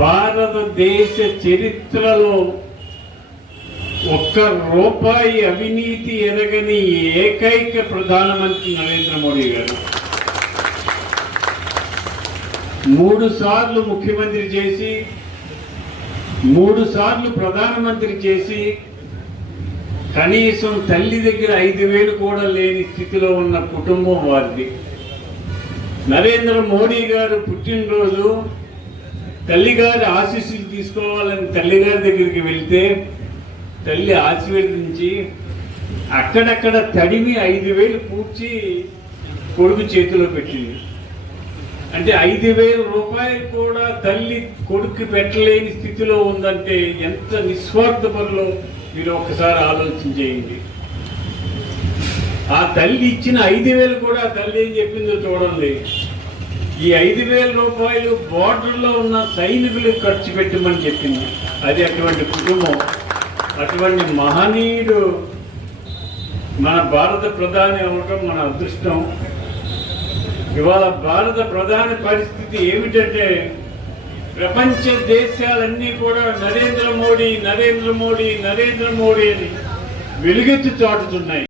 భారతదేశ చరిత్రలో ఒక్క రూపాయి అవినీతి ఎరగని ఏకైక ప్రధానమంత్రి నరేంద్ర మోడీ గారు. 3 సార్లు ముఖ్యమంత్రి చేసి 3 సార్లు ప్రధానమంత్రి చేసి కనీసం తల్లి దగ్గర 5,000 కూడా లేని స్థితిలో ఉన్న కుటుంబం వారిది. నరేంద్ర మోడీ గారు పుట్టినరోజు తల్లిగారి ఆశీస్సులు తీసుకోవాలని తల్లిగారి దగ్గరికి వెళ్తే తల్లి ఆశీర్వదించి అక్కడక్కడ తడిమి 5,000 పూడ్చి కొడుకు చేతిలో పెట్టింది. అంటే 5,000 రూపాయలు కూడా తల్లి కొడుకు పెట్టలేని స్థితిలో ఉందంటే ఎంత నిస్వార్థపరలో మీరు ఒక్కసారి ఆలోచన చేయండి. ఆ తల్లి ఇచ్చిన 5,000 కూడా తల్లి ఏం చెప్పిందో చూడండి. ఈ 5,000 రూపాయలు బోర్డర్లో ఉన్న సైనికులకు ఖర్చు పెట్టమని చెప్పింది. అది అటువంటి కుటుంబం, అటువంటి మహనీయుడు మన భారత ప్రధాని అవ్వటం మన అదృష్టం. ఇవాళ భారత ప్రధాని పరిస్థితి ఏమిటంటే ప్రపంచ దేశాలన్నీ కూడా నరేంద్ర మోడీ నరేంద్ర మోడీ నరేంద్ర మోడీ అని వెలుగెత్తి చాటుతున్నాయి.